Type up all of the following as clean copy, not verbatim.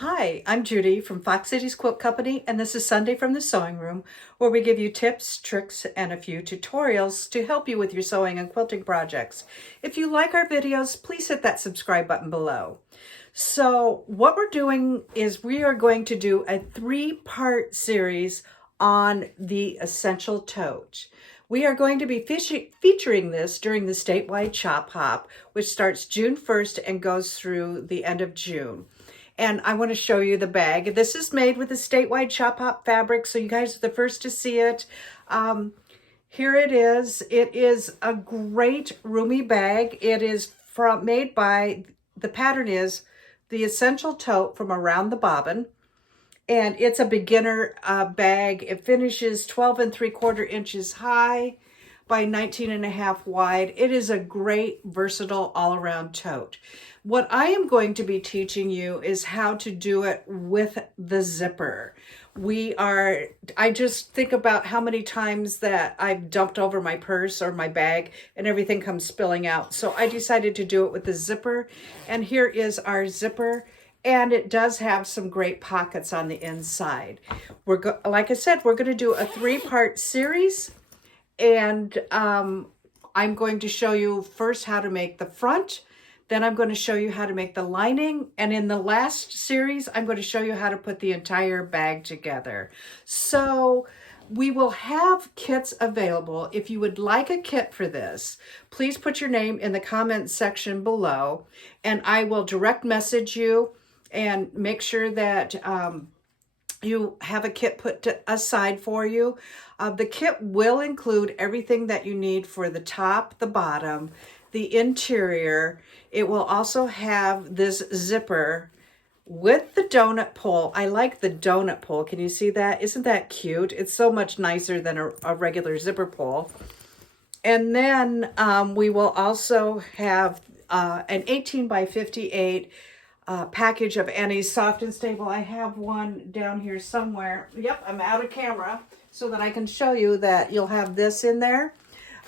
Hi, I'm Judy from Fox Cities Quilt Company, and this is Sunday from the Sewing Room, where we give you tips, tricks, and a few tutorials to help you with your sewing and quilting projects. If you like our videos, please hit that subscribe button below. So what we're doing is we are going to do a three-part series on the Essential Tote. We are going to be featuring this during the statewide Chop Hop, which starts June 1st and goes through the end of June. And I want to show you the bag. This is made with the statewide Chop Hop fabric, so you guys are the first to see it. Here it is. It is a great roomy bag. It is made by, the pattern is the Essential Tote from Around the Bobbin. And it's a beginner bag. It finishes 12 3/4 inches high by 19.5 wide. It is a great, versatile, all-around tote. What I am going to be teaching you is how to do it with the zipper. I just think about how many times that I've dumped over my purse or my bag and everything comes spilling out. So I decided to do it with the zipper. And here is our zipper. And it does have some great pockets on the inside. Like I said, we're going to do a three-part series. And I'm going to show you first how to make the front. Then I'm going to show you how to make the lining. And in the last series, I'm going to show you how to put the entire bag together. So we will have kits available. If you would like a kit for this, please put your name in the comments section below. And I will direct message you and make sure that you have a kit put aside for you. The kit will include everything that you need for the top, the bottom, the interior. It will also have this zipper with the donut pole. I like the donut pole. Can you see that? Isn't that cute? It's so much nicer than a regular zipper pole. And then we will also have an 18 by 58 package of Annie's Soft and Stable. I have one down here somewhere. Yep, I'm out of camera so that I can show you that you'll have this in there.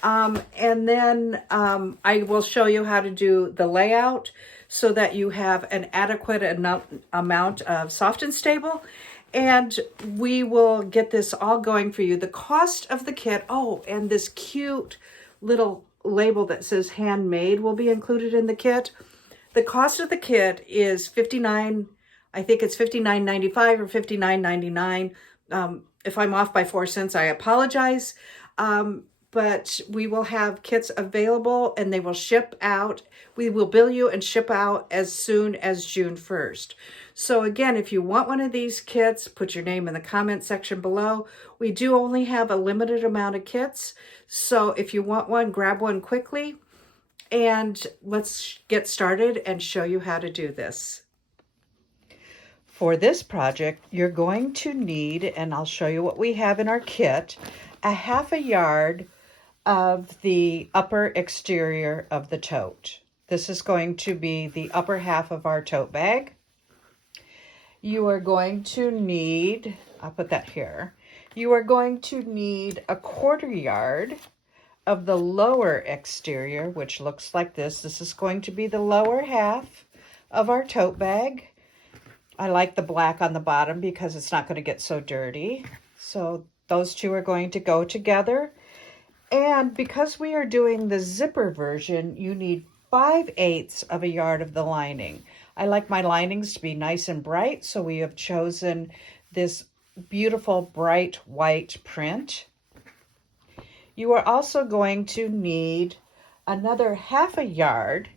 And then I will show you how to do the layout so that you have an adequate amount of Soft and Stable. And we will get this all going for you. The cost of the kit, oh, and this cute little label that says handmade will be included in the kit. The cost of the kit is $59, I think it's $59.95 or $59.99. If I'm off by 4 cents, I apologize. But we will have kits available and they will ship out. We will bill you and ship out as soon as June 1st. So again, if you want one of these kits, put your name in the comment section below. We do only have a limited amount of kits. So if you want one, grab one quickly. And let's get started and show you how to do this. For this project, you're going to need, and I'll show you what we have in our kit, a 1/2 yard of the upper exterior of the tote. This is going to be the upper half of our tote bag. You are going to need, I'll put that here, you are going to need a 1/4 yard of the lower exterior, which looks like this. This is going to be the lower half of our tote bag. I like the black on the bottom because it's not going to get so dirty. So those two are going to go together. And because we are doing the zipper version, you need 5/8 of a yard of the lining. I like my linings to be nice and bright, so we have chosen this beautiful bright white print. You are also going to need another 1/2 yard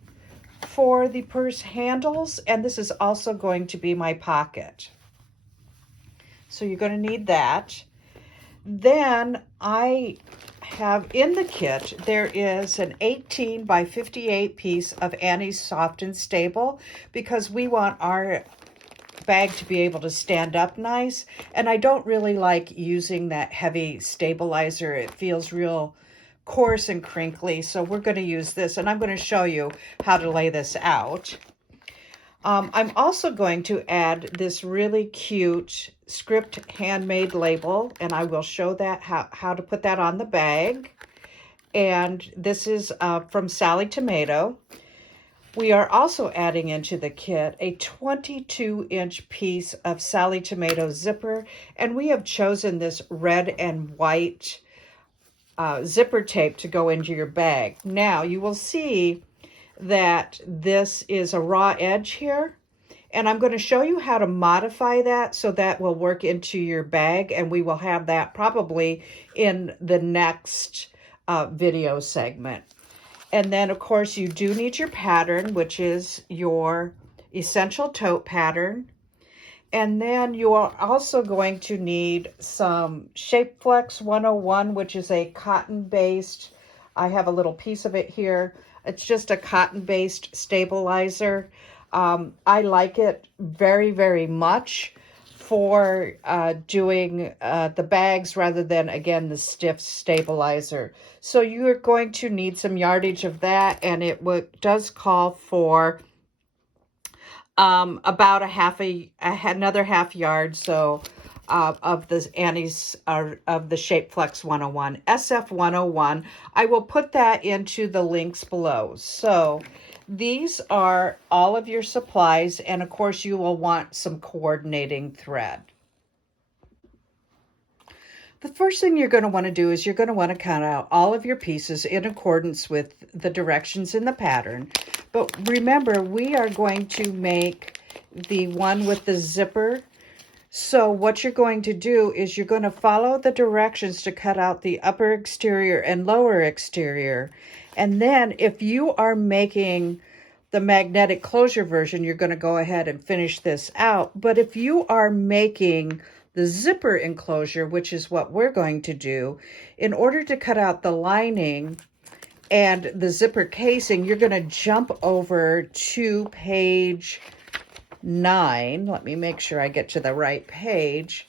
for the purse handles, and this is also going to be my pocket. So you're going to need that. Then I have in the kit, there is an 18 by 58 piece of Annie's Soft and Stable because we want our bag to be able to stand up nice. And I don't really like using that heavy stabilizer. It feels real coarse and crinkly. So we're going to use this, and I'm going to show you how to lay this out. I'm also going to add this really cute script handmade label, and I will show that how to put that on the bag. And this is from Sally Tomato. We are also adding into the kit a 22-inch piece of Sally Tomato zipper, and we have chosen this red and white zipper tape to go into your bag. Now, you will see that this is a raw edge here, and I'm going to show you how to modify that so that will work into your bag, and we will have that probably in the next video segment. And then, of course, you do need your pattern, which is your essential tote pattern. And then you are also going to need some Shapeflex 101, which is a cotton-based, I have a little piece of it here. It's just a cotton-based stabilizer. I like it very, very much for doing the bags rather than, again, the stiff stabilizer. So you're going to need some yardage of that, and it does call for about another half yard, so of the Annie's of the Shapeflex 101, SF 101. I will put that into the links below. So these are all of your supplies, and of course you will want some coordinating thread. The first thing you're going to want to do is you're going to want to cut out all of your pieces in accordance with the directions in the pattern. But remember, we are going to make the one with the zipper. So what you're going to do is you're going to follow the directions to cut out the upper exterior and lower exterior. And then if you are making the magnetic closure version, you're going to go ahead and finish this out. But if you are making the zipper enclosure, which is what we're going to do, in order to cut out the lining and the zipper casing, you're going to jump over to page 9. Let me make sure I get to the right page,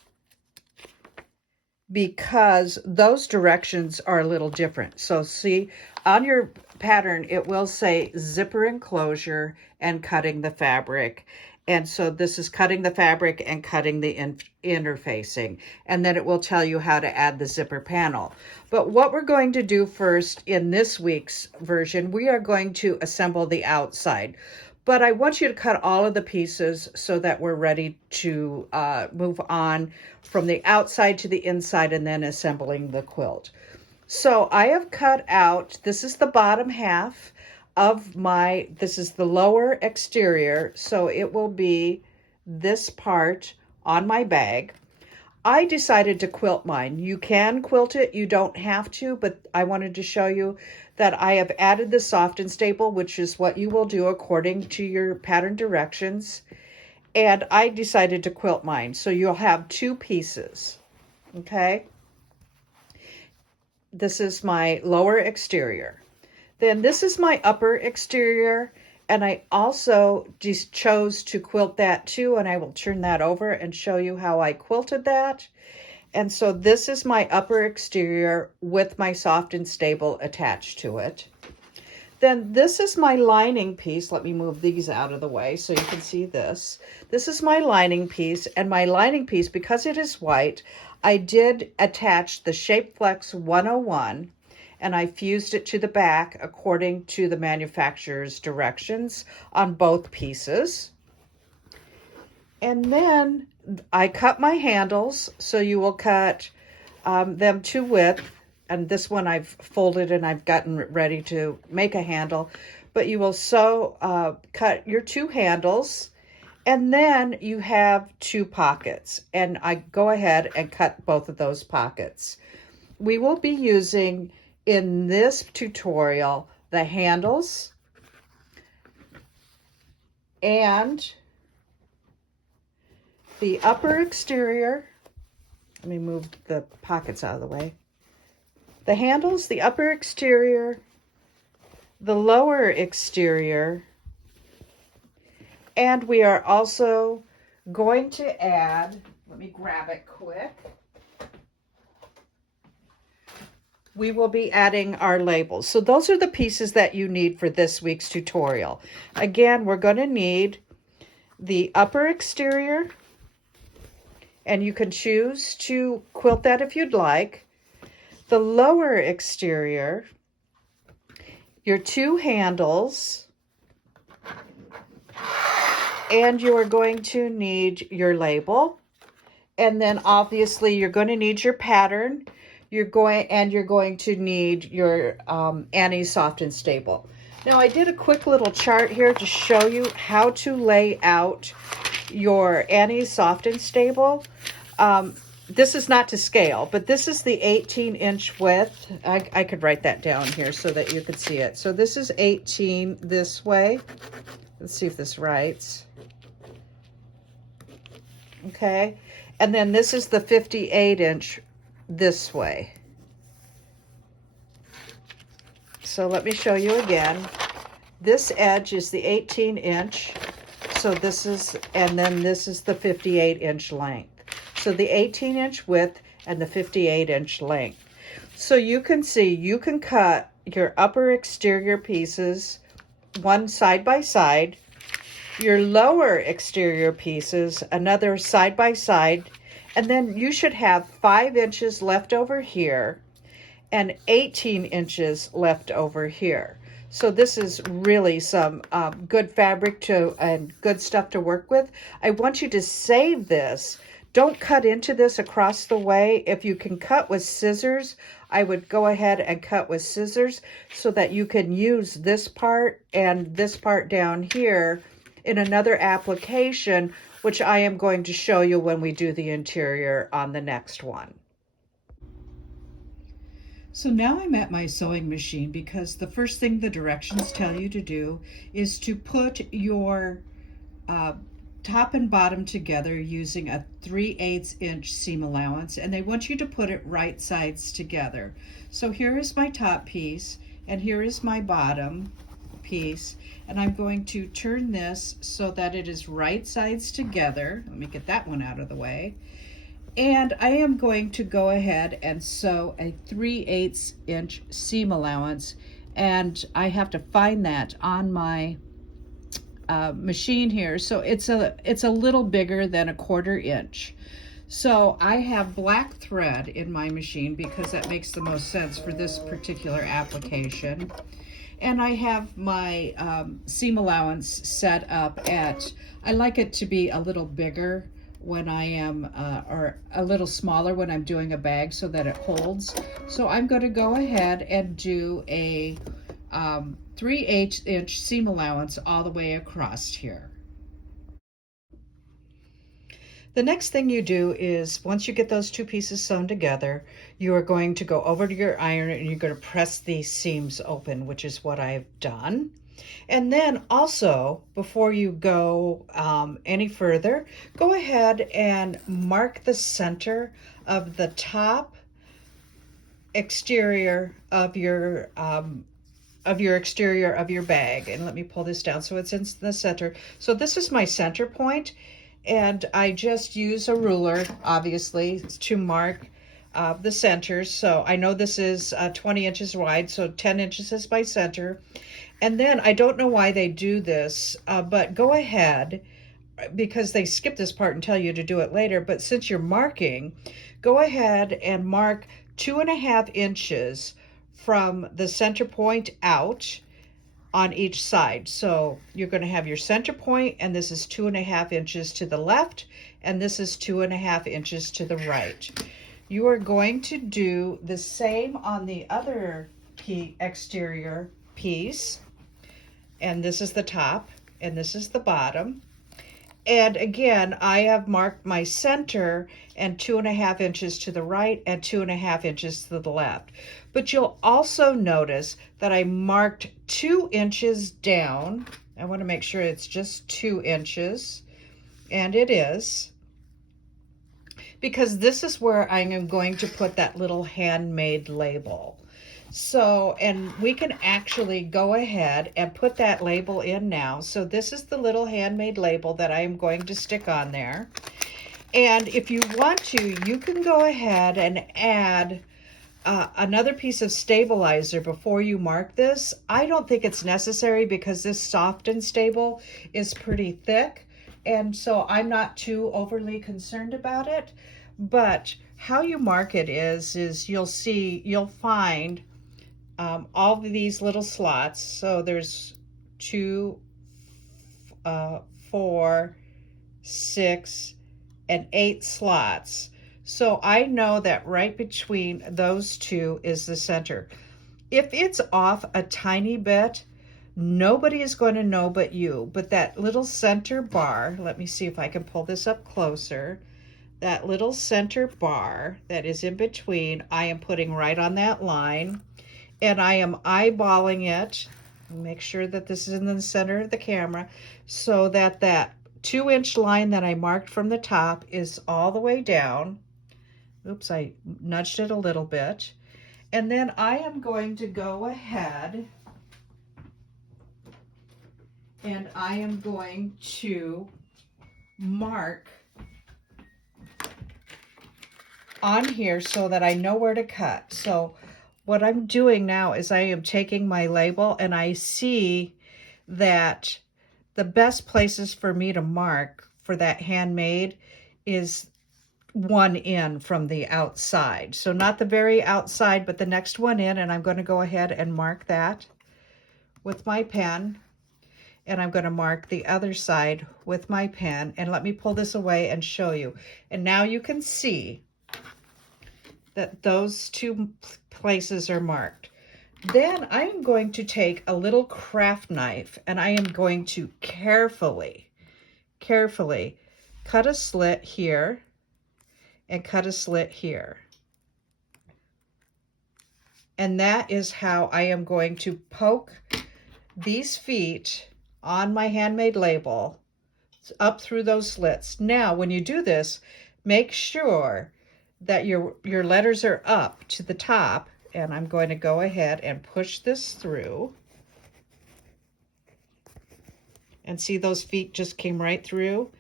because those directions are a little different. So see, on your pattern, it will say zipper enclosure and cutting the fabric. And so this is cutting the fabric and cutting the interfacing. And then it will tell you how to add the zipper panel. But what we're going to do first in this week's version, we are going to assemble the outside. But I want you to cut all of the pieces so that we're ready to move on from the outside to the inside and then assembling the quilt. So I have cut out, this is the bottom half of this is the lower exterior, so it will be this part on my bag. I decided to quilt mine. You can quilt it, you don't have to, but I wanted to show you that I have added the soft and stable, which is what you will do according to your pattern directions. And I decided to quilt mine. So you'll have two pieces, okay? This is my lower exterior. Then this is my upper exterior, and I also just chose to quilt that too, and I will turn that over and show you how I quilted that. And so this is my upper exterior with my soft and stable attached to it. Then this is my lining piece. Let me move these out of the way so you can see this. This is my lining piece, and my lining piece, because it is white, I did attach the Shapeflex 101, and I fused it to the back according to the manufacturer's directions on both pieces. And then I cut my handles, so you will cut them to width. And this one I've folded and I've gotten ready to make a handle. But you will cut your two handles, and then you have two pockets. And I go ahead and cut both of those pockets. We will be using, in this tutorial, the handles and the upper exterior. Let me move the pockets out of the way. The handles, the upper exterior, the lower exterior, and we are also going to add, let me grab it quick. We will be adding our labels. So those are the pieces that you need for this week's tutorial. Again, we're going to need the upper exterior, and you can choose to quilt that if you'd like. The lower exterior, your two handles, And you are going to need your label. And then obviously you're going to need your pattern. You're going to need your Annie's Soft and Stable. Now I did a quick little chart here to show you how to lay out your Annie's Soft and Stable. This is not to scale, but this is the 18-inch width. I could write that down here so that you could see it. So this is 18 this way. Let's see if this writes. Okay. And then this is the 58-inch this way. So let me show you again. This edge is the 18-inch. So this is, and then this is the 58-inch length. So the 18-inch width and the 58-inch length. So you can see, you can cut your upper exterior pieces one side by side, your lower exterior pieces another side by side, and then you should have 5 inches left over here and 18 inches left over here. So this is really some good fabric and good stuff to work with. I want you to save this. Don't cut into this across the way. If you can cut with scissors, I would go ahead and cut with scissors so that you can use this part and this part down here in another application, which I am going to show you when we do the interior on the next one. So now I'm at my sewing machine because the first thing the directions tell you to do is to put your top and bottom together using a 3/8 inch seam allowance, and they want you to put it right sides together. So here is my top piece and here is my bottom piece, and I'm going to turn this so that it is right sides together. Let me get that one out of the way. And I am going to go ahead and sew a 3/8 inch seam allowance, and I have to find that on my machine here. So it's a little bigger than 1/4 inch. So I have black thread in my machine because that makes the most sense for this particular application. And I have my seam allowance set up at, I like it to be a little bigger when I am, or a little smaller when I'm doing a bag so that it holds. So I'm going to go ahead and do a 3/8 inch seam allowance all the way across here. The next thing you do is, once you get those two pieces sewn together, you are going to go over to your iron and you're going to press these seams open, which is what I've done. And then also, before you go any further, go ahead and mark the center of the top exterior of your exterior of your bag. And let me pull this down so it's in the center. So this is my center point, and I just use a ruler, obviously, to mark the centers. So I know this is 20 inches wide, so 10 inches is my center. And then I don't know why they do this, but go ahead, because they skip this part and tell you to do it later, but since you're marking, go ahead and mark 2.5 inches from the center point out on each side. So you're going to have your center point, and this is 2.5 inches to the left, and this is 2.5 inches to the right. You are going to do the same on the other exterior piece, and this is the top and this is the bottom. And again, I have marked my center and 2.5 inches to the right and 2.5 inches to the left. But you'll also notice that I marked 2 inches down. I want to make sure it's just 2 inches, and it is, because this is where I am going to put that little handmade label. So, and we can actually go ahead and put that label in now. So this is the little handmade label that I am going to stick on there. And if you want to, you can go ahead and add another piece of stabilizer before you mark this. I don't think it's necessary because this Soft and Stable is pretty thick, and so I'm not too overly concerned about it. But how you mark it is you'll find all of these little slots. So there's 2, 4, 6, and 8 slots. So I know that right between those two is the center. If it's off a tiny bit, nobody is going to know but you. But that little center bar, let me see if I can pull this up closer. That little center bar that is in between, I am putting right on that line, and I am eyeballing it. Make sure that this is in the center of the camera so that that 2-inch line that I marked from the top is all the way down. Oops, I nudged it a little bit. And then I am going to go ahead and I am going to mark on here so that I know where to cut. So what I'm doing now is I am taking my label, and I see that the best places for me to mark for that handmade is one in from the outside. So not the very outside, but the next one in, and I'm going to go ahead and mark that with my pen. And I'm going to mark the other side with my pen. And let me pull this away and show you. And now you can see that those two places are marked. Then I am going to take a little craft knife, and I am going to carefully cut a slit here and cut a slit here. And that is how I am going to poke these feet on my handmade label up through those slits. Now, when you do this, make sure that your letters are up to the top, and I'm going to go ahead and push this through. And see, those feet just came right through.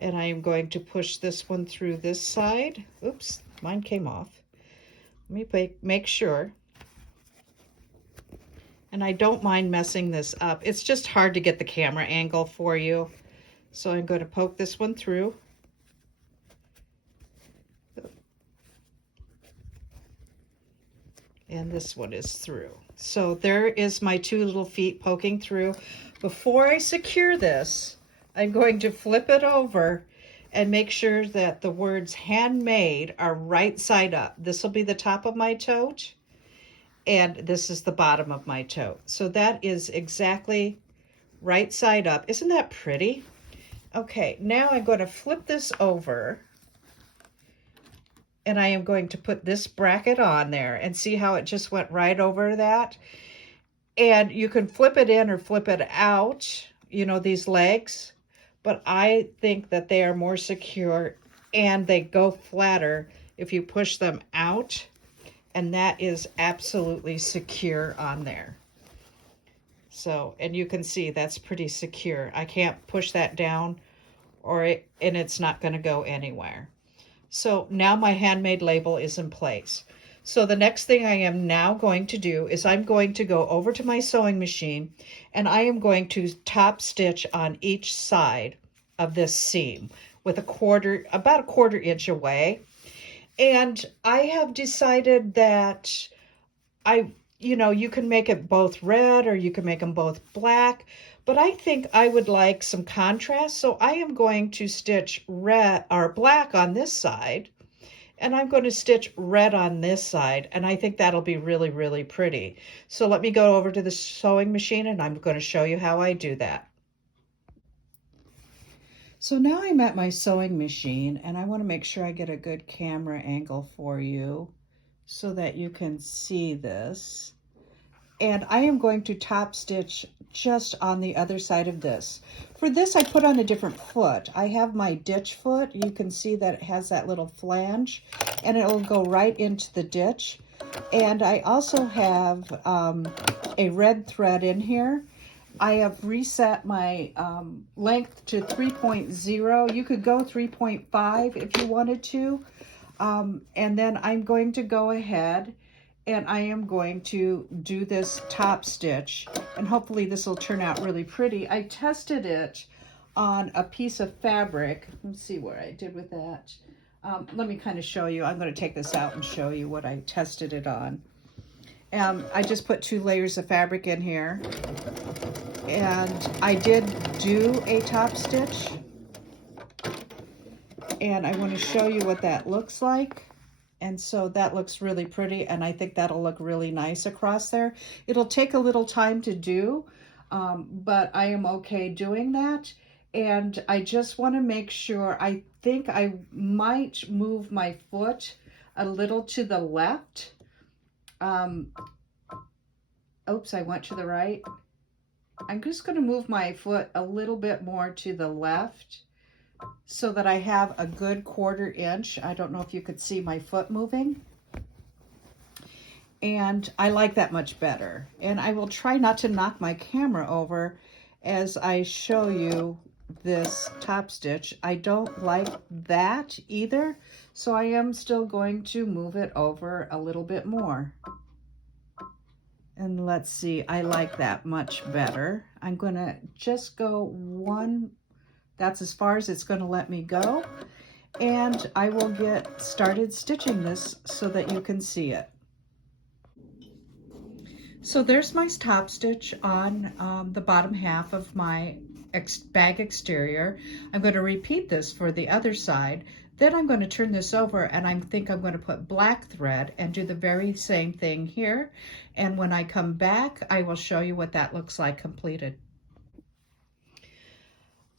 And I am going to push this one through this side. Oops, mine came off. Let me make sure. And I don't mind messing this up. It's just hard to get the camera angle for you. So I'm going to poke this one through. And this one is through. So there is my two little feet poking through. Before I secure this, I'm going to flip it over and make sure that the words handmade are right side up. This will be the top of my tote, and this is the bottom of my tote. So that is exactly right side up. Isn't that pretty? Okay, now I'm going to flip this over, and I am going to put this bracket on there, and see how it just went right over that. And you can flip it in or flip it out, you know, these legs, but I think that they are more secure and they go flatter if you push them out, and that is absolutely secure on there. So, and you can see that's pretty secure. I can't push that down and it's not going to go anywhere. So now my handmade label is in place. So the next thing I am now going to do is I'm going to go over to my sewing machine, and I am going to top stitch on each side of this seam with about a quarter inch away. And I have decided that you can make it both red or you can make them both black, but I think I would like some contrast. So I am going to stitch red or black on this side, and I'm going to stitch red on this side, and I think that'll be really, really pretty. So let me go over to the sewing machine, and I'm going to show you how I do that. So now I'm at my sewing machine, and I want to make sure I get a good camera angle for you so that you can see this. And I am going to top stitch just on the other side of this. For this, I put on a different foot. I have my ditch foot. You can see that it has that little flange, and it'll go right into the ditch. And I also have a red thread in here. I have reset my length to 3.0. You could go 3.5 if you wanted to. And then I'm going to go ahead and I am going to do this top stitch, and hopefully this will turn out really pretty. I tested it on a piece of fabric. Let's see what I did with that. Let me kind of show you. I'm going to take this out and show you what I tested it on. I just put 2 layers of fabric in here, And I did do a top stitch, and I want to show you what that looks like. And so that looks really pretty, and I think that'll look really nice across there. It'll take a little time to do, but I am okay doing that. And I just want to make sure, I think I might move my foot a little to the left. Oops, I went to the right. I'm just going to move my foot a little bit more to the left so that I have a good 1/4 inch. I don't know if you could see my foot moving. And I like that much better. And I will try not to knock my camera over as I show you this top stitch. I don't like that either, so I am still going to move it over a little bit more. And let's see, I like that much better. I'm gonna just go one, that's as far as it's gonna let me go. And I will get started stitching this so that you can see it. So there's my top stitch on the bottom half of my bag exterior. I'm going to repeat this for the other side. Then I'm going to turn this over, and I think I'm going to put black thread and do the very same thing here. And when I come back, I will show you what that looks like completed.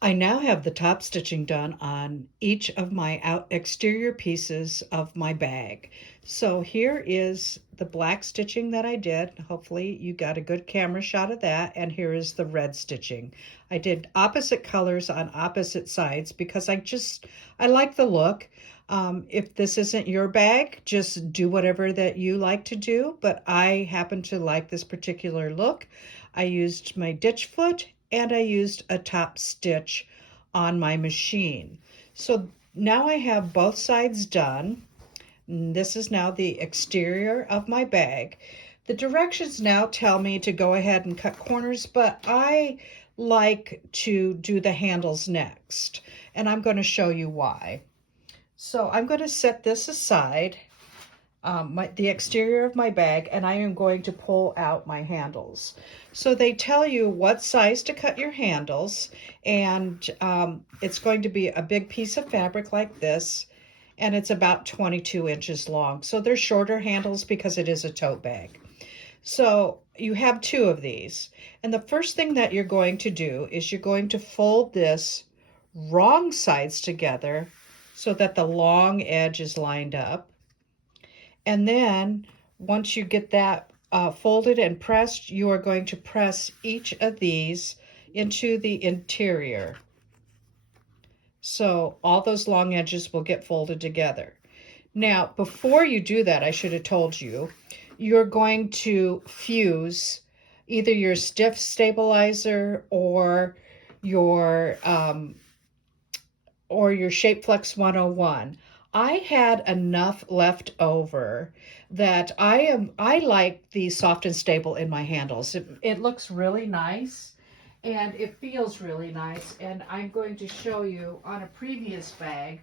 I now have the top stitching done on each of my exterior pieces of my bag. So here is the black stitching that I did. Hopefully you got a good camera shot of that. And here is the red stitching. I did opposite colors on opposite sides because I like the look. If this isn't your bag, just do whatever that you like to do. But I happen to like this particular look. I used my ditch foot and I used a top stitch on my machine. So now I have both sides done. This is now the exterior of my bag. The directions now tell me to go ahead and cut corners, but I like to do the handles next, and I'm going to show you why. So I'm going to set this aside, the exterior of my bag, and I am going to pull out my handles. So they tell you what size to cut your handles, and it's going to be a big piece of fabric like this, and it's about 22 inches long. So they're shorter handles because it is a tote bag. So you have 2 of these, and the first thing that you're going to do is you're going to fold this wrong sides together so that the long edge is lined up. And then once you get that folded and pressed, you are going to press each of these into the interior. So all those long edges will get folded together. Now, before you do that, I should have told you, you're going to fuse either your stiff stabilizer or your Shapeflex 101. I had enough left over that I like the soft and stable in my handles. It looks really nice and it feels really nice. And I'm going to show you on a previous bag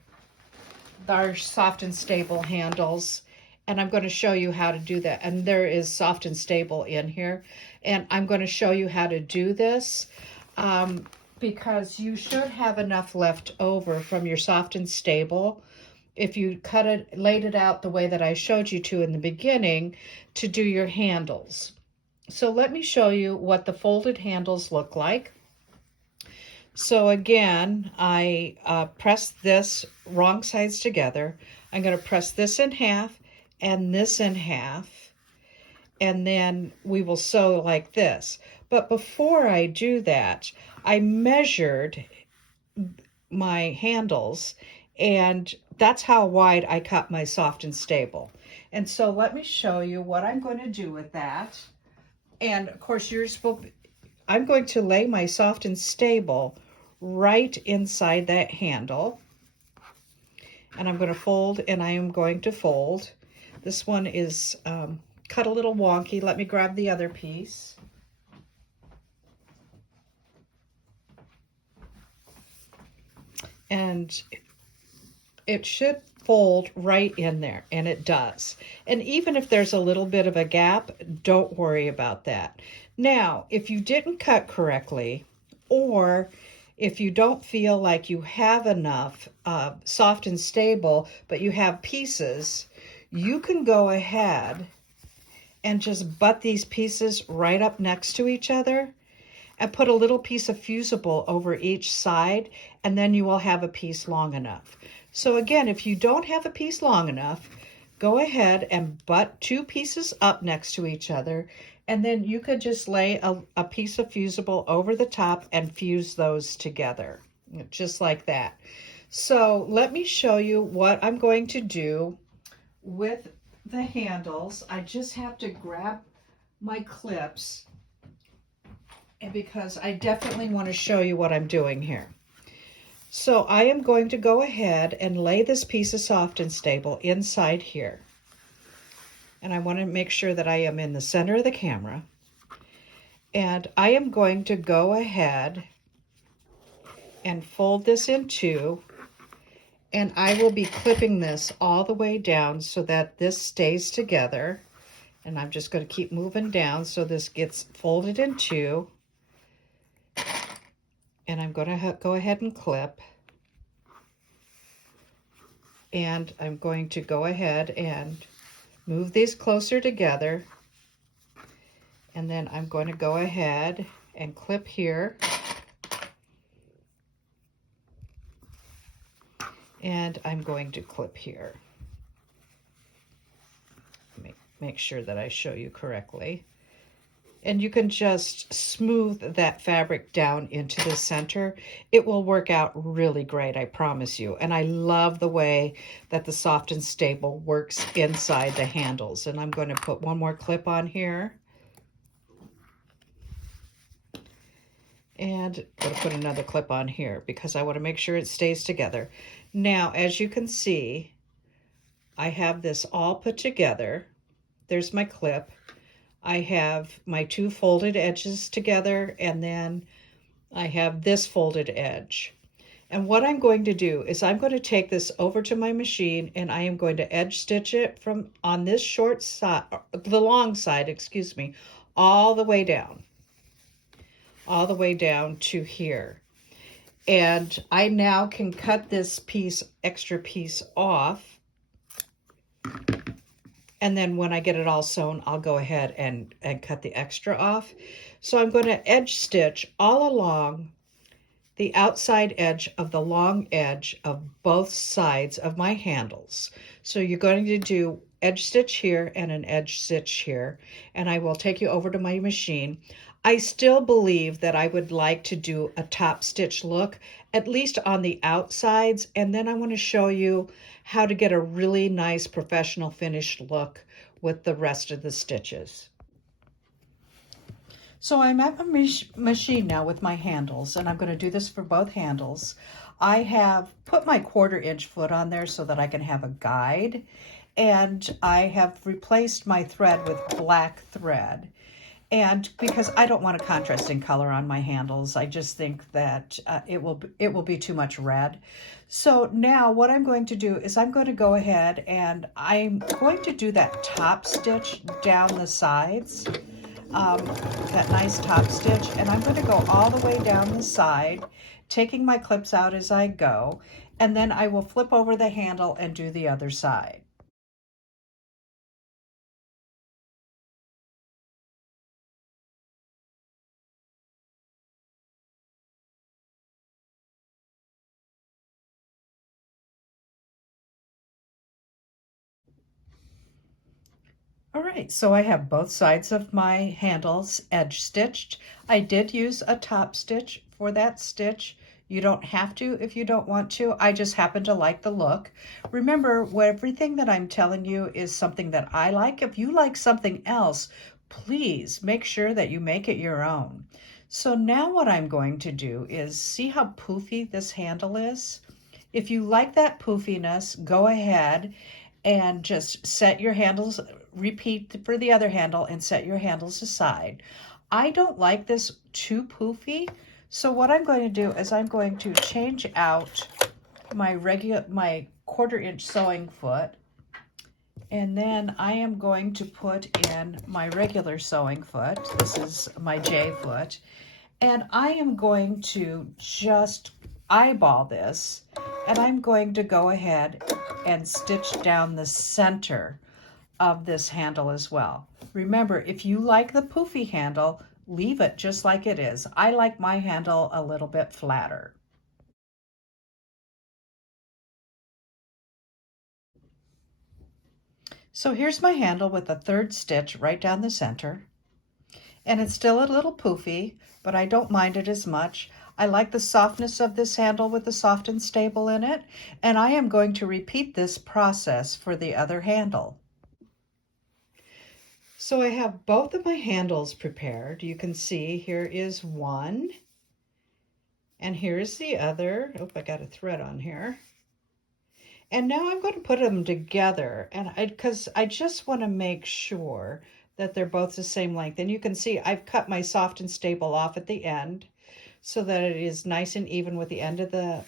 our soft and stable handles. And I'm going to show you how to do that. And there is soft and stable in here. And I'm going to show you how to do this. Because you should have enough left over from your soft and stable if you laid it out the way that I showed you to in the beginning to do your handles. So let me show you what the folded handles look like. So again, I press this wrong sides together. I'm going to press this in half and this in half, and then we will sew like this. But before I do that, I measured my handles, and that's how wide I cut my soft and stable. And so let me show you what I'm going to do with that. And of course, I'm going to lay my soft and stable right inside that handle. And I'm going to fold, and I am going to fold. This one is cut a little wonky. Let me grab the other piece. And it should fold right in there, and it does. And even if there's a little bit of a gap, don't worry about that. Now, if you didn't cut correctly, or if you don't feel like you have enough soft and stable, but you have pieces, you can go ahead and just butt these pieces right up next to each other and put a little piece of fusible over each side, and then you will have a piece long enough. So again, if you don't have a piece long enough, go ahead and butt two pieces up next to each other, and then you could just lay a piece of fusible over the top and fuse those together, just like that. So let me show you what I'm going to do with the handles. I just have to grab my clips, and because I definitely want to show you what I'm doing here. So I am going to go ahead and lay this piece of soft and stable inside here. And I want to make sure that I am in the center of the camera. And I am going to go ahead and fold this in two. And I will be clipping this all the way down so that this stays together. And I'm just going to keep moving down so this gets folded in two. And I'm going to go ahead and clip. And I'm going to go ahead and move these closer together. And then I'm going to go ahead and clip here. And I'm going to clip here. Make sure that I show you correctly. And you can just smooth that fabric down into the center. It will work out really great, I promise you. And I love the way that the soft and stable works inside the handles. And I'm going to put one more clip on here. And I'm going to put another clip on here because I want to make sure it stays together. Now, as you can see, I have this all put together. There's my clip. I have my two folded edges together, and then I have this folded edge. And what I'm going to do is I'm going to take this over to my machine, and I am going to edge stitch it from on this short side, the long side, excuse me, all the way down to here. And I now can cut this extra piece off. And then when I get it all sewn, I'll go ahead and cut the extra off. So I'm going to edge stitch all along the outside edge of the long edge of both sides of my handles. So you're going to do edge stitch here and an edge stitch here, and I will take you over to my machine. I still believe that I would like to do a top stitch look, at least on the outsides, and then I want to show you how to get a really nice professional finished look with the rest of the stitches. So I'm at my machine now with my handles, and I'm going to do this for both handles. I have put my 1/4 inch foot on there so that I can have a guide, and I have replaced my thread with black thread. And because I don't want a contrasting color on my handles, I just think that it will be too much red. So now what I'm going to do is I'm going to go ahead and I'm going to do that top stitch down the sides, that nice top stitch, and I'm going to go all the way down the side, taking my clips out as I go, and then I will flip over the handle and do the other side. All right, so I have both sides of my handles edge stitched. I did use a top stitch for that stitch. You don't have to if you don't want to. I just happen to like the look. Remember, everything that I'm telling you is something that I like. If you like something else, please make sure that you make it your own. So now what I'm going to do is see how poofy this handle is? If you like that poofiness, go ahead and just set your handles, repeat for the other handle and set your handles aside. I don't like this too poofy, so what I'm going to do is I'm going to change out my 1/4" sewing foot. And then I am going to put in my regular sewing foot. This is my J foot. And I am going to just eyeball this, and I'm going to go ahead and stitch down the center of this handle as well. Remember, if you like the poofy handle, leave it just like it is. I like my handle a little bit flatter. So here's my handle with the 3rd stitch right down the center. And it's still a little poofy, but I don't mind it as much. I like the softness of this handle with the soft and stable in it, and I am going to repeat this process for the other handle. So I have both of my handles prepared. You can see here is one, and here's the other. Oh, I got a thread on here. And now I'm going to put them together, and because I just want to make sure that they're both the same length. And you can see I've cut my soft and stable off at the end so that it is nice and even with the end of the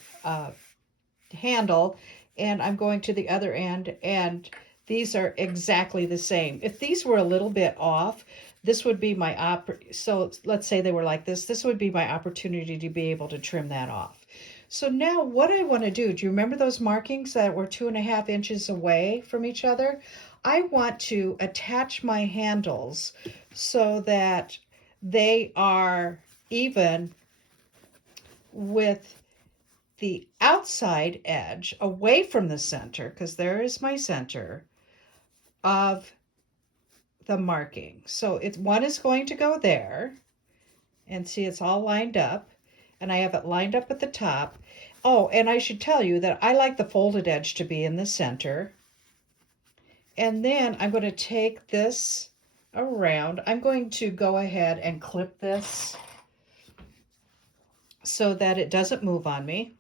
handle. And I'm going to the other end, and these are exactly the same. If these were a little bit off, this would be my so let's say they were like this would be my opportunity to be able to trim that off. So now what I want to do you remember those markings that were 2.5 inches away from each other? I want to attach my handles so that they are even with the outside edge away from the center, because there is my center of the marking. So one is going to go there, and see it's all lined up, and I have it lined up at the top. Oh, and I should tell you that I like the folded edge to be in the center. And then I'm going to take this around. I'm going to go ahead and clip this so that it doesn't move on me.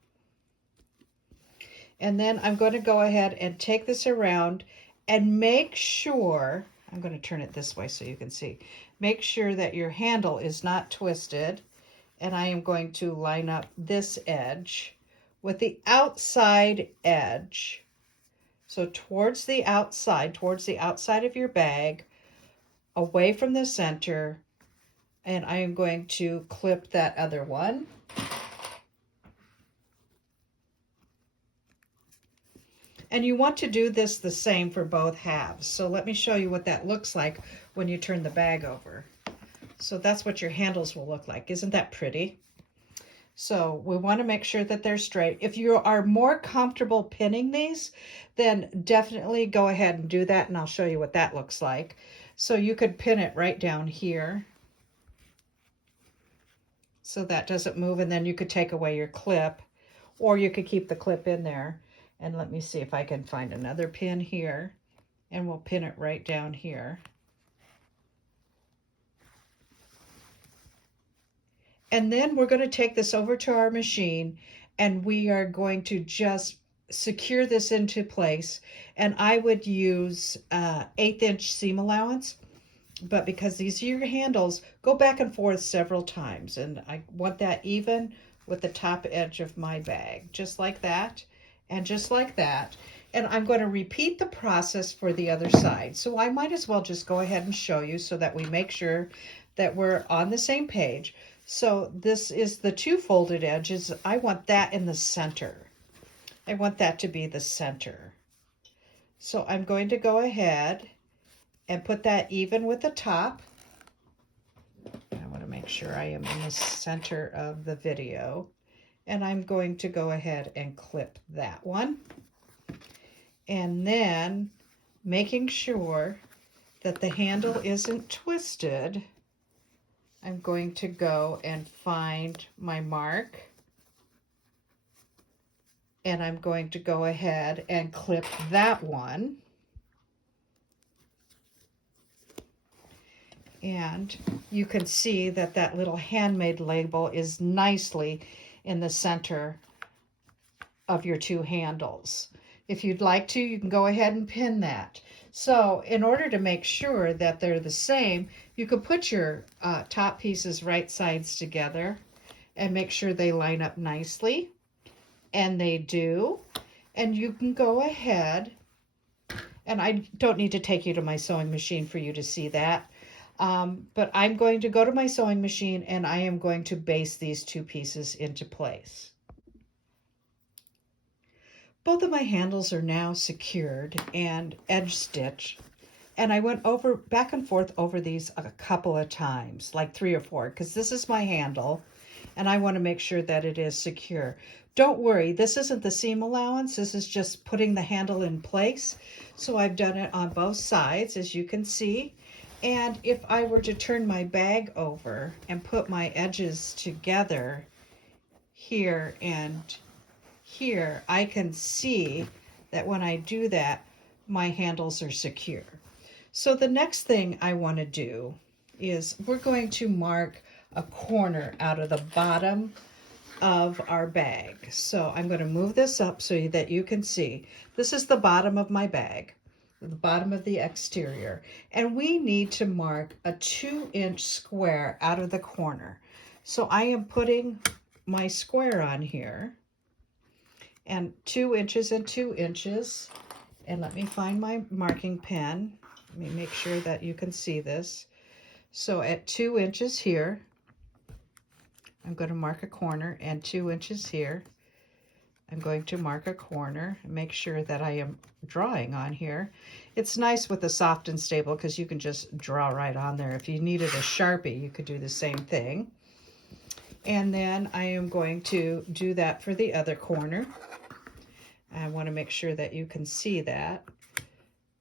And then I'm going to go ahead and take this around and make sure, I'm going to turn it this way so you can see, make sure that your handle is not twisted. And I am going to line up this edge with the outside edge. So towards the outside of your bag, away from the center, and I am going to clip that other one. And you want to do this the same for both halves. So let me show you what that looks like when you turn the bag over. So that's what your handles will look like. Isn't that pretty? So we want to make sure that they're straight. If you are more comfortable pinning these, then definitely go ahead and do that, and I'll show you what that looks like. So you could pin it right down here so that doesn't move, and then you could take away your clip, or you could keep the clip in there. And let me see if I can find another pin here, and we'll pin it right down here. And then we're going to take this over to our machine, and we are going to just secure this into place. And I would use 1/8 inch seam allowance, but because these are your handles, go back and forth several times. And I want that even with the top edge of my bag, just like that, and just like that. And I'm going to repeat the process for the other side. So I might as well just go ahead and show you so that we make sure that we're on the same page. So this is the 2 folded edges. I want that in the center. I want that to be the center. So I'm going to go ahead and put that even with the top. I want to make sure I am in the center of the video. And I'm going to go ahead and clip that one. And then making sure that the handle isn't twisted, I'm going to go and find my mark, and I'm going to go ahead and clip that one. And you can see that that little handmade label is nicely in the center of your 2 handles. If you'd like to, you can go ahead and pin that. So in order to make sure that they're the same, you could put your top pieces right sides together and make sure they line up nicely. And they do. And you can go ahead, and I don't need to take you to my sewing machine for you to see that. But I'm going to go to my sewing machine and I am going to baste these two pieces into place. Both of my handles are now secured and edge stitched. And I went over back and forth over these a couple of times, like 3 or 4, because this is my handle and I want to make sure that it is secure. Don't worry, this isn't the seam allowance. This is just putting the handle in place. So I've done it on both sides, as you can see. And if I were to turn my bag over and put my edges together here and here, I can see that when I do that, my handles are secure. So the next thing I want to do is we're going to mark a corner out of the bottom of our bag. So I'm going to move this up so that you can see. This is the bottom of my bag, the bottom of the exterior. And we need to mark a 2-inch square out of the corner. So I am putting my square on here, and 2 inches and 2 inches. And let me find my marking pen. Let me make sure that you can see this. So at 2 inches here, I'm going to mark a corner, and 2 inches here, I'm going to mark a corner and make sure that I am drawing on here. It's nice with the Soft and Stable because you can just draw right on there. If you needed a Sharpie, you could do the same thing. And then I am going to do that for the other corner. I want to make sure that you can see that.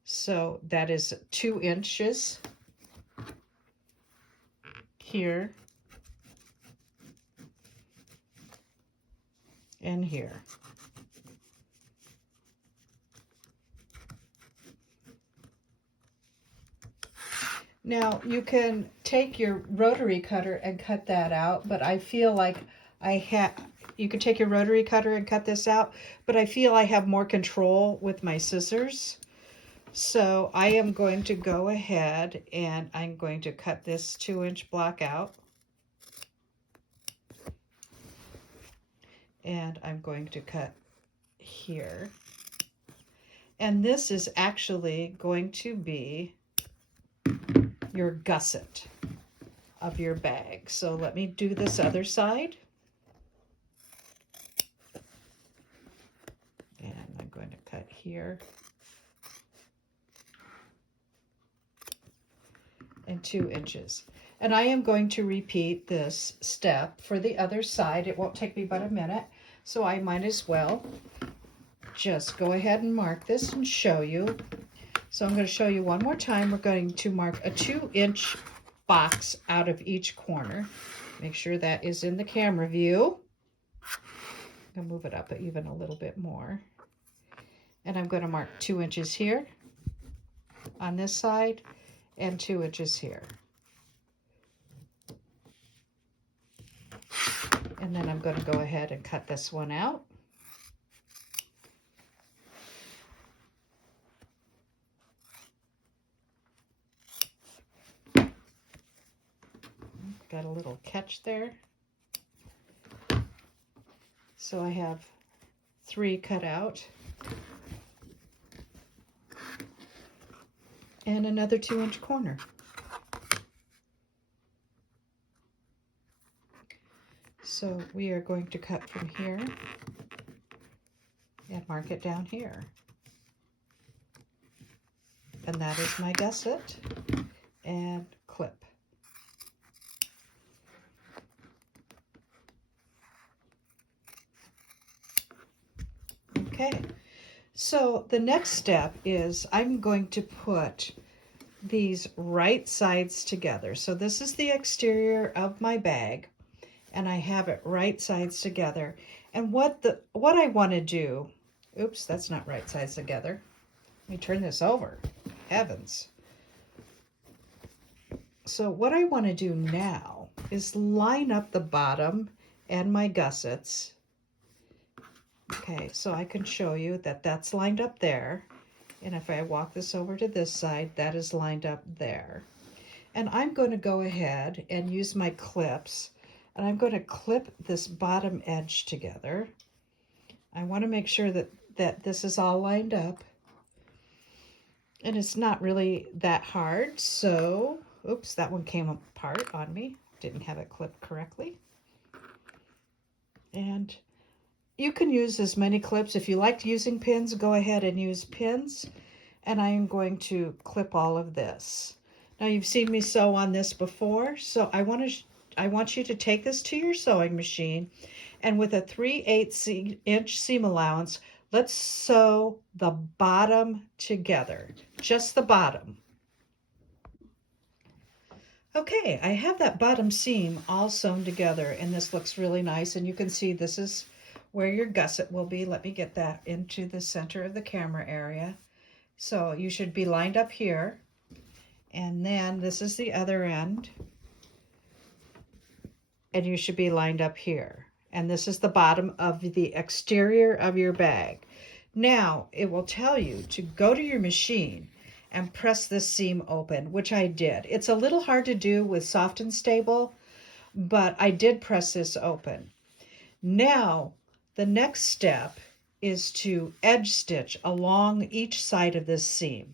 So that is 2 inches here and here. Now you can take your rotary cutter and cut that out, but I feel like you can take your rotary cutter and cut this out, but I feel I have more control with my scissors. So I am going to go ahead and I'm going to cut this 2-inch block out. And I'm going to cut here. And this is actually going to be your gusset of your bag. So let me do this other side. And I'm going to cut here. And 2 inches. And I am going to repeat this step for the other side. It won't take me but a minute, so I might as well just go ahead and mark this and show you. So I'm going to show you one more time. We're going to mark a 2-inch box out of each corner. Make sure that is in the camera view. I'm going to move it up even a little bit more. And I'm going to mark 2 inches here on this side and 2 inches here. And then I'm going to go ahead and cut this one out. Got a little catch there. So I have 3 cut out. And another 2-inch corner. So we are going to cut from here and mark it down here. And that is my gusset and clip. Okay, so the next step is I'm going to put these right sides together. So this is the exterior of my bag, and I have it right sides together. And what I want to do, oops, that's not right sides together. Let me turn this over. Heavens. So what I want to do now is line up the bottom and my gussets. Okay, so I can show you that that's lined up there. And if I walk this over to this side, that is lined up there. And I'm going to go ahead and use my clips, and I'm going to clip this bottom edge together. I want to make sure that that this is all lined up. And it's not really that hard, so, oops, that one came apart on me. Didn't have it clipped correctly. And you can use as many clips. If you like using pins, go ahead and use pins. And I am going to clip all of this. Now you've seen me sew on this before, so I want you to take this to your sewing machine, and with a 3/8 inch seam allowance, let's sew the bottom together, just the bottom. Okay, I have that bottom seam all sewn together, and this looks really nice, and you can see this is where your gusset will be. Let me get that into the center of the camera area. So you should be lined up here, and then this is the other end, and you should be lined up here. And this is the bottom of the exterior of your bag. Now, it will tell you to go to your machine and press this seam open, which I did. It's a little hard to do with Soft and Stable, but I did press this open. Now, the next step is to edge stitch along each side of this seam.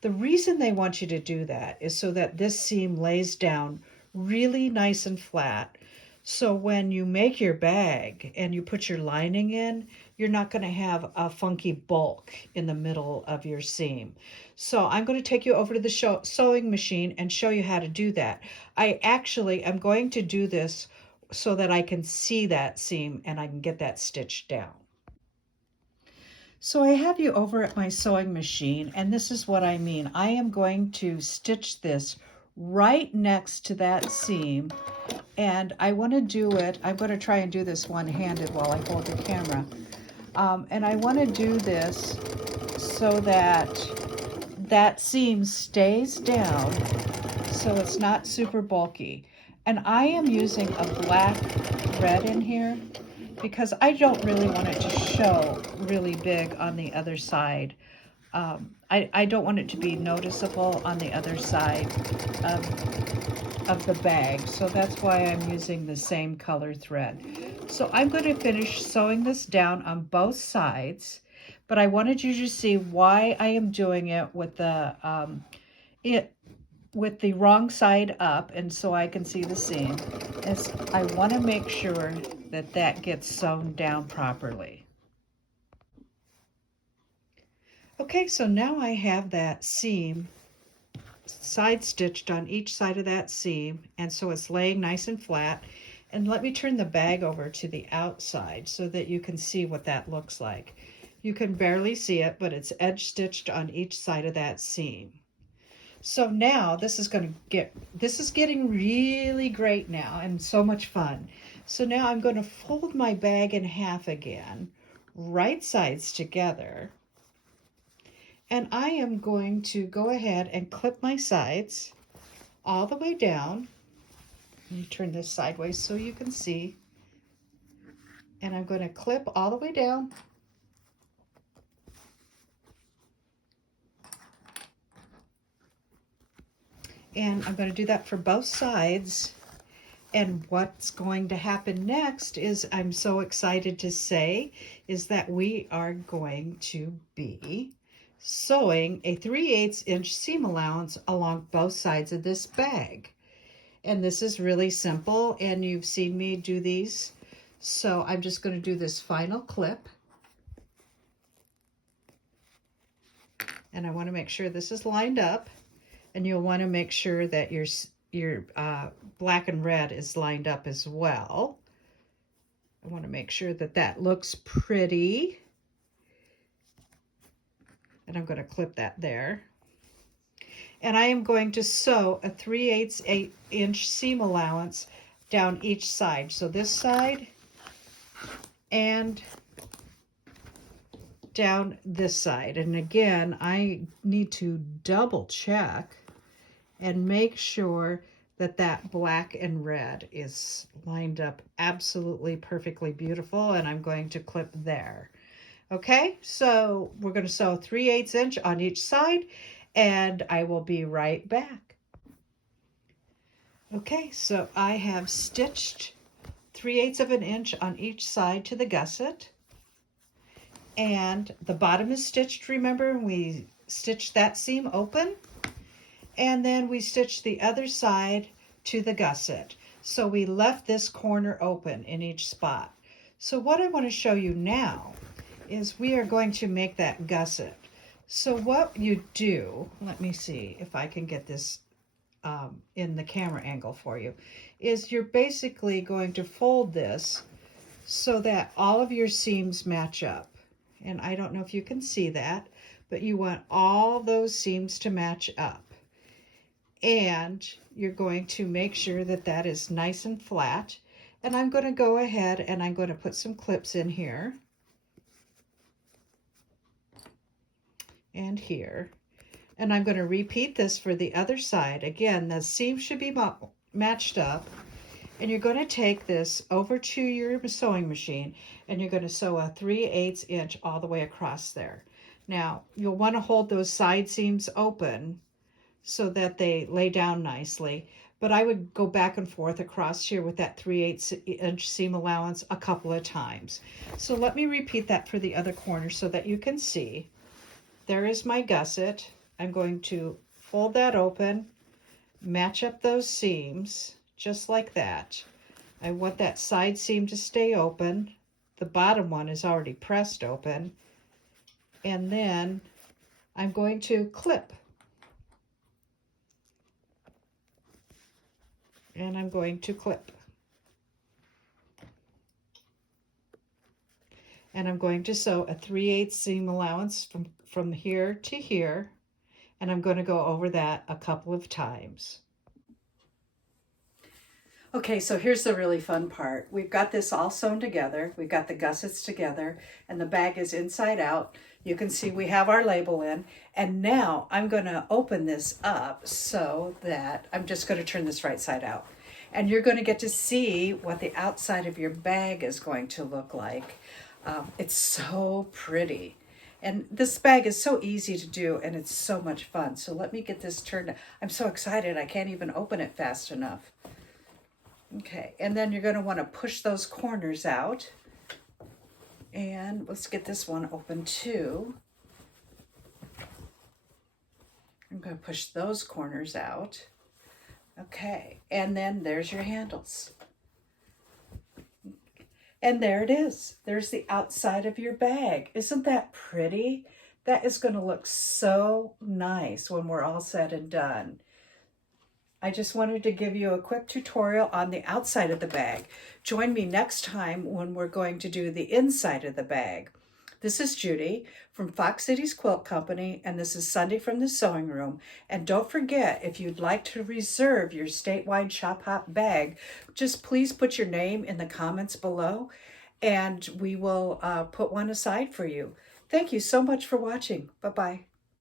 The reason they want you to do that is so that this seam lays down really nice and flat. So when you make your bag and you put your lining in, you're not going to have a funky bulk in the middle of your seam. So I'm going to take you over to the sewing machine and show you how to do that. I actually am going to do this so that I can see that seam and I can get that stitched down. So I have you over at my sewing machine, and this is what I mean. I am going to stitch this right next to that seam, and I want to do it, I'm going to try and do this one-handed while I hold the camera. And I want to do this so that that seam stays down so it's not super bulky. And I am using a black thread in here because I don't really want it to show really big on the other side. I don't want it to be noticeable on the other side of the bag, so that's why I'm using the same color thread. So I'm going to finish sewing this down on both sides, but I wanted you to see why I am doing it with the wrong side up, and so I can see the seam. Is I want to make sure that that gets sewn down properly. Okay, so now I have that seam side stitched on each side of that seam, and so it's laying nice and flat. And let me turn the bag over to the outside so that you can see what that looks like. You can barely see it, but it's edge stitched on each side of that seam. So now this is getting really great now and so much fun. So now I'm going to fold my bag in half again, right sides together. And I am going to go ahead and clip my sides all the way down. Let me turn this sideways so you can see. And I'm going to clip all the way down. And I'm going to do that for both sides. And what's going to happen next is, I'm so excited to say, is that we are going to be sewing a 3/8 inch seam allowance along both sides of this bag. And this is really simple, and you've seen me do these. So I'm just going to do this final clip. And I want to make sure this is lined up, and you'll want to make sure that your black and red is lined up as well. I want to make sure that that looks pretty. And I'm going to clip that there. And I am going to sew a 3/8 inch seam allowance down each side. So this side and down this side. And again, I need to double check and make sure that that black and red is lined up absolutely perfectly beautiful. And I'm going to clip there. Okay, so we're going to sew 3/8 inch on each side, and I will be right back. Okay, so I have stitched 3/8 of an inch on each side to the gusset. And the bottom is stitched, remember? We stitched that seam open. And then we stitched the other side to the gusset. So we left this corner open in each spot. So what I want to show you now is we are going to make that gusset. So what you do, let me see if I can get this in the camera angle for you, is you're basically going to fold this so that all of your seams match up. And I don't know if you can see that, but you want all those seams to match up. And you're going to make sure that that is nice and flat. And I'm going to go ahead and I'm going to put some clips in here and here. And I'm going to repeat this for the other side. Again, the seam should be matched up. And you're going to take this over to your sewing machine and you're going to sew a 3/8 inch all the way across there. Now, you'll want to hold those side seams open so that they lay down nicely. But I would go back and forth across here with that 3/8 inch seam allowance a couple of times. So let me repeat that for the other corner so that you can see. There is my gusset. I'm going to fold that open, match up those seams just like that. I want that side seam to stay open. The bottom one is already pressed open. And then I'm going to clip. And I'm going to clip. And I'm going to sew a 3/8 seam allowance from here to here. And I'm going to go over that a couple of times. Okay, so here's the really fun part. We've got this all sewn together. We've got the gussets together and the bag is inside out. You can see we have our label in. And now I'm going to open this up so that I'm just going to turn this right side out. And you're going to get to see what the outside of your bag is going to look like. It's so pretty. And this bag is so easy to do and it's so much fun. So let me get this turned. I'm so excited I can't even open it fast enough. Okay, and then you're going to want to push those corners out. And let's get this one open too. I'm going to push those corners out. Okay, and then there's your handles. And there it is. There's the outside of your bag. Isn't that pretty? That is going to look so nice when we're all said and done. I just wanted to give you a quick tutorial on the outside of the bag. Join me next time when we're going to do the inside of the bag. This is Judy from Fox Cities Quilt Company, and this is Sunday from the Sewing Room. And don't forget, if you'd like to reserve your statewide Shop Hop bag, just please put your name in the comments below, and we will put one aside for you. Thank you so much for watching. Bye-bye.